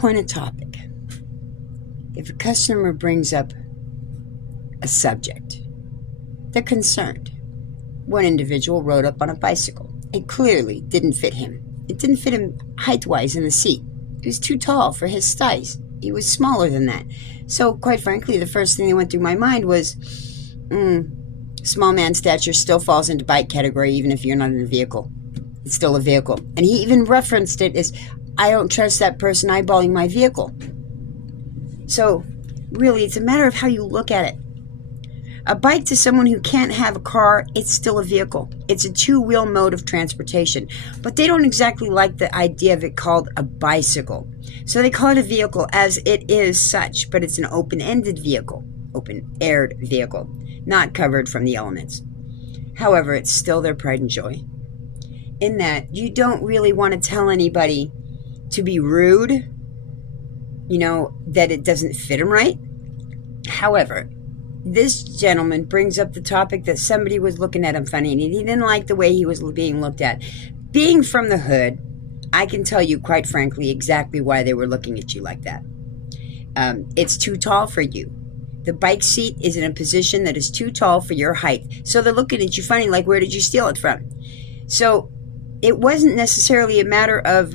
point a topic, if a customer brings up a subject, they're concerned. One individual rode up on a bicycle. It clearly didn't fit him. It didn't fit him height-wise in the seat. It was too tall for his size. He was smaller than that. So, quite frankly, the first thing that went through my mind was, small man stature still falls into bike category even if you're not in a vehicle. It's still a vehicle. And he even referenced it as, I don't trust that person eyeballing my vehicle. So, really, it's a matter of how you look at it. A bike to someone who can't have a car, it's still a vehicle. It's a two-wheel mode of transportation. But they don't exactly like the idea of it called a bicycle. So they call it a vehicle as it is such, but it's an open-ended vehicle, open-aired vehicle, not covered from the elements. However, it's still their pride and joy. In that, you don't really want to tell anybody to be rude, that it doesn't fit them right. However, this gentleman brings up the topic that somebody was looking at him funny, and he didn't like the way he was being looked at. Being from the hood, I can tell you, quite frankly, exactly why they were looking at you like that. It's too tall for you. The bike seat is in a position that is too tall for your height. So they're looking at you funny, like, where did you steal it from? So it wasn't necessarily a matter of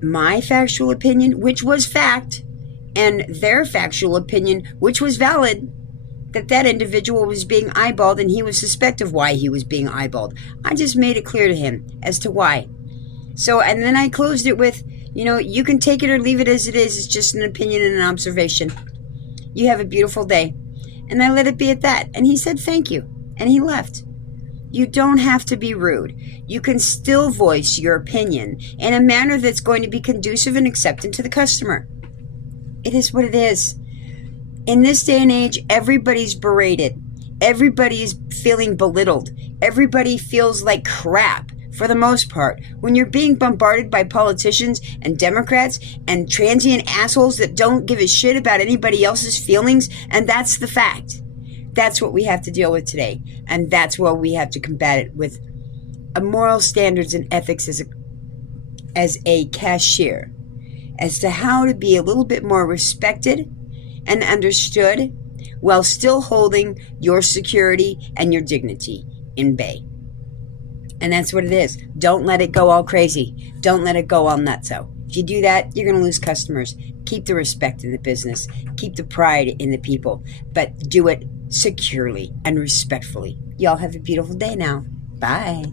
my factual opinion, which was fact, and their factual opinion, which was valid, that individual was being eyeballed and he was suspect of why he was being eyeballed. I just made it clear to him as to why. So, and then I closed it with, you can take it or leave it as it is. It's just an opinion and an observation. You have a beautiful day. And I let it be at that. And he said, thank you. And he left. You don't have to be rude. You can still voice your opinion in a manner that's going to be conducive and accepting to the customer. It is what it is. In this day and age, everybody's berated. Everybody is feeling belittled. Everybody feels like crap, for the most part. When you're being bombarded by politicians and Democrats and transient assholes that don't give a shit about anybody else's feelings, and that's the fact. That's what we have to deal with today. And that's what we have to combat it with a moral standards and ethics as a cashier, as to how to be a little bit more respected and understood while still holding your security and your dignity in bay. And that's what it is. Don't let it go all crazy. Don't let it go all nutso. If you do that, you're going to lose customers. Keep the respect in the business. Keep the pride in the people. But do it securely and respectfully. Y'all have a beautiful day now. Bye.